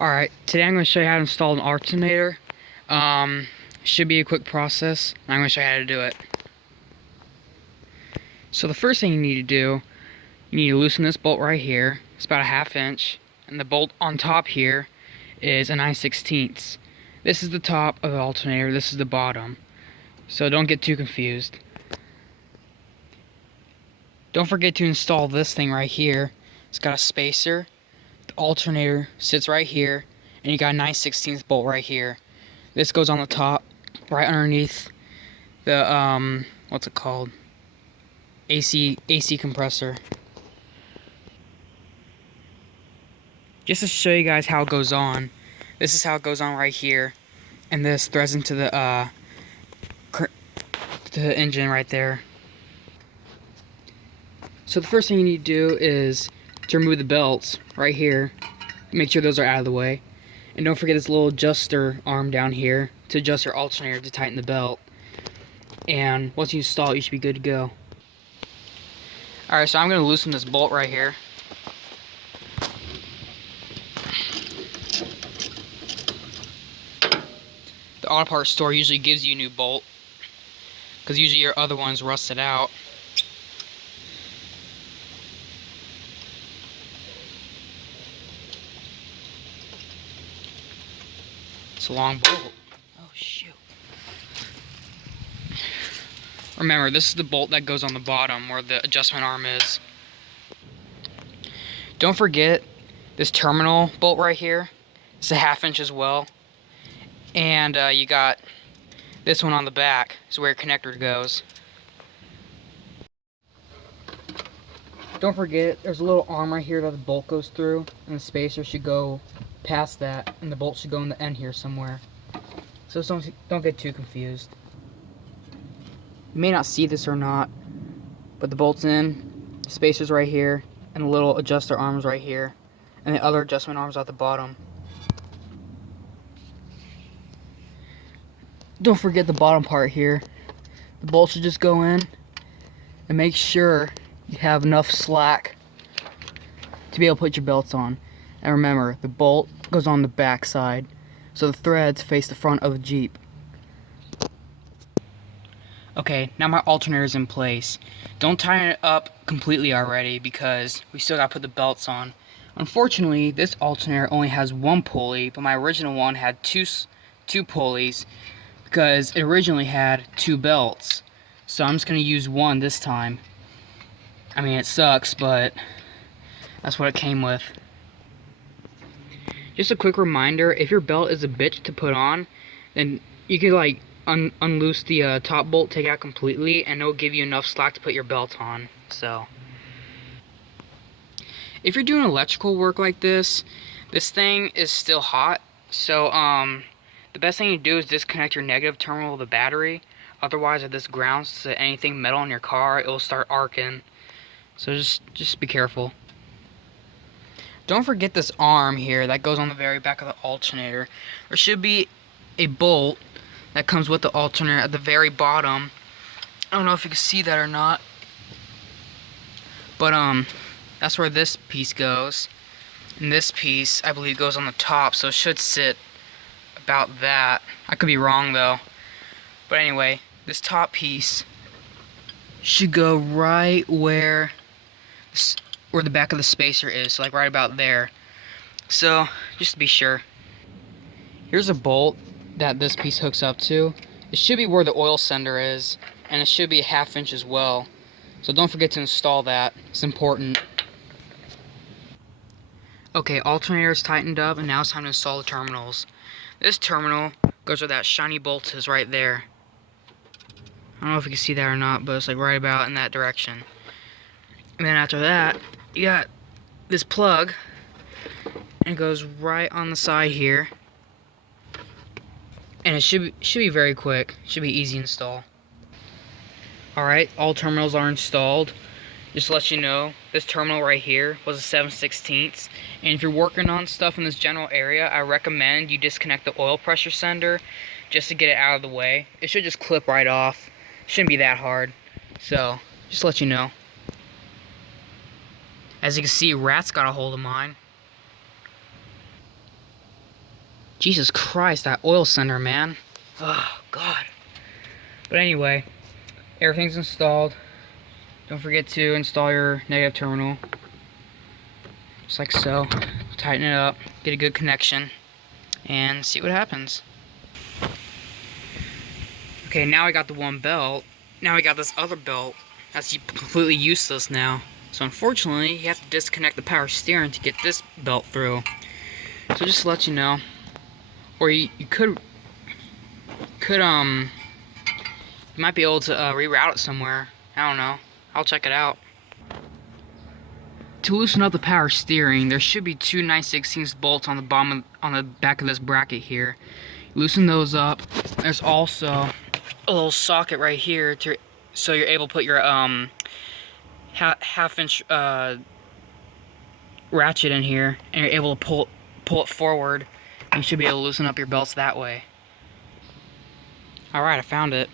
Alright, today I'm going to show you how to install an alternator. Should be a quick process. I'm going to show you how to do it. So the first thing you need to do, you need to loosen this bolt right here. It's about a 1/2 inch. And the bolt on top here is a 9/16. This is the top of the alternator, this is the bottom. So don't get too confused. Don't forget to install this thing right here. It's got a spacer. The alternator sits right here. And you got a 9/16 bolt right here. This goes on the top, right underneath the, what's it called? AC compressor. Just to show you guys how it goes on, this is how it goes on right here. And this threads into the engine right there. So the first thing you need to do is to remove the belts right here. Make sure those are out of the way. And don't forget this little adjuster arm down here to adjust your alternator to tighten the belt. And once you install it, you should be good to go. Alright, so I'm going to loosen this bolt right here. The auto parts store usually gives you a new bolt, because usually your other one's rusted out. It's a long bolt. Oh shoot. Remember, this is the bolt that goes on the bottom where the adjustment arm is. Don't forget this terminal bolt right here. It's a 1/2 inch as well. And you got this one on the back. Is where your connector goes. Don't forget, there's a little arm right here that the bolt goes through, and the spacer should go past that, and the bolt should go in the end here somewhere. So don't get too confused. You may not see this or not, but the bolt's in, the spacer's right here, and the little adjuster arms right here, and the other adjustment arms at the bottom. Don't forget the bottom part here. The bolt should just go in, and make sure you have enough slack to be able to put your belts on. And remember, the bolt goes on the back side, so the threads face the front of the Jeep. Okay, now my alternator's in place. Don't tighten it up completely already, because we still gotta put the belts on. Unfortunately, this alternator only has one pulley, but my original one had two pulleys, because it originally had 2 belts. So I'm just gonna use one this time. I mean, it sucks, but that's what it came with. Just a quick reminder, if your belt is a bitch to put on, then you can like unloose the top bolt, take it out completely, and it'll give you enough slack to put your belt on. So if you're doing electrical work like this thing is still hot. So the best thing to do is disconnect your negative terminal of the battery. Otherwise, if this grounds to anything metal in your car, it will start arcing. So just be careful. Don't forget this arm here that goes on the very back of the alternator. There should be a bolt that comes with the alternator at the very bottom. I don't know if you can see that or not, but that's where this piece goes. And this piece, I believe, goes on the top, so it should sit about that. I could be wrong though. But anyway, this top piece should go right where the back of the spacer is, so like right about there. So just to be sure, here's a bolt that this piece hooks up to. It should be where the oil sender is, and it should be a 1/2 inch as well. So don't forget to install that. It's important. Okay, alternator is tightened up, and now it's time to install the terminals. This terminal goes where that shiny bolt is right there. I don't know if you can see that or not, but it's like right about in that direction. And then after that, you got this plug, and it goes right on the side here. And it should be very quick. Should be easy install. Alright, all terminals are installed. Just to let you know, this terminal right here was a 7/16. And if you're working on stuff in this general area, I recommend you disconnect the oil pressure sender just to get it out of the way. It should just clip right off. Shouldn't be that hard. So, just to let you know. As you can see, rats got a hold of mine. Jesus Christ, that oil center, man. Oh, God. But anyway, everything's installed. Don't forget to install your negative terminal. Just like so. Tighten it up, get a good connection, and see what happens. Okay, now I got the one belt. Now I got this other belt that's completely useless now. So unfortunately, you have to disconnect the power steering to get this belt through. So just to let you know, or you could you might be able to reroute it somewhere. I don't know. I'll check it out. To loosen up the power steering, there should be two 9/16 bolts on the bottom on the back of this bracket here. Loosen those up. There's also a little socket right here so you're able to put your half-inch ratchet in here, and you're able to pull it forward. And you should be able to loosen up your belts that way. Alright, I found it.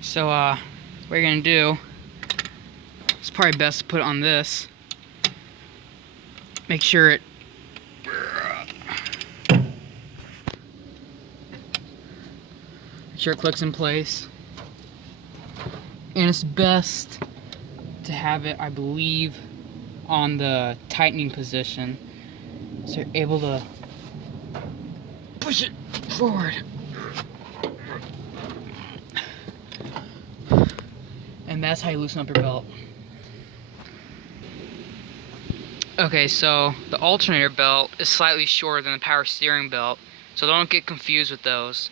So what you're gonna do, it's probably best to put it on this. Make sure it clicks in place. And it's best to have it, I believe, on the tightening position, so you're able to push it forward. And that's how you loosen up your belt. Okay, so the alternator belt is slightly shorter than the power steering belt, so don't get confused with those.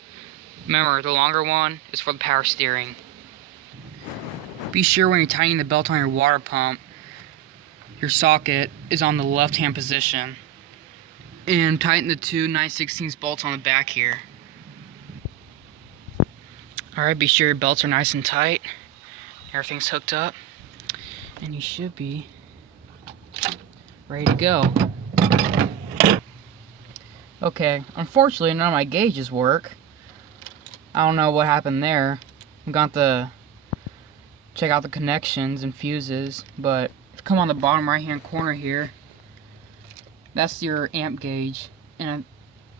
Remember, the longer one is for the power steering. Be sure when you're tightening the belt on your water pump, your socket is on the left-hand position. And tighten the two 9/16 bolts on the back here. Alright, be sure your belts are nice and tight. Everything's hooked up. And you should be ready to go. Okay, unfortunately none of my gauges work. I don't know what happened there. I'm going to check out the connections and fuses, but if you come on the bottom right hand corner here, that's your amp gauge, and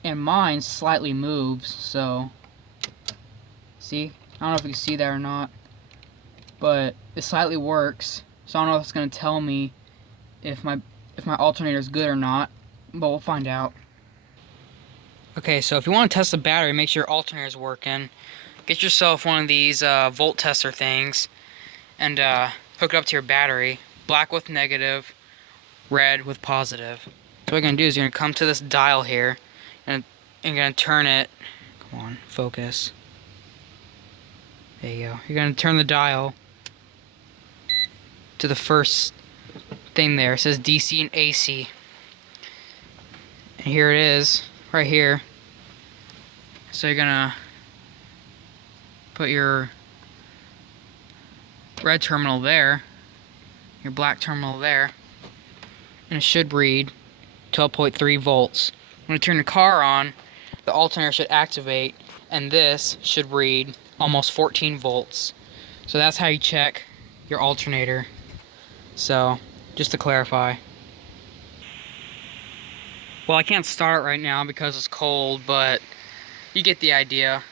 mine slightly moves, so see? I don't know if you can see that or not, but it slightly works, so I don't know if it's going to tell me if my alternator is good or not, but we'll find out. Okay, so if you want to test the battery, make sure your alternator is working. Get yourself one of these volt tester things and hook it up to your battery. Black with negative, red with positive. So what you're going to do is you're going to come to this dial here and you're going to turn it. Come on, focus. There you go. You're going to turn the dial to the first thing there. It says DC and AC. And here it is, right here. So you're gonna put your red terminal there, your black terminal there, and it should read 12.3 volts. When you turn the car on, the alternator should activate, and this should read almost 14 volts. So that's how you check your alternator. So, just to clarify. Well, I can't start right now because it's cold, but you get the idea.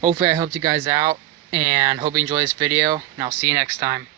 Hopefully I helped you guys out, and hope you enjoy this video, and I'll see you next time.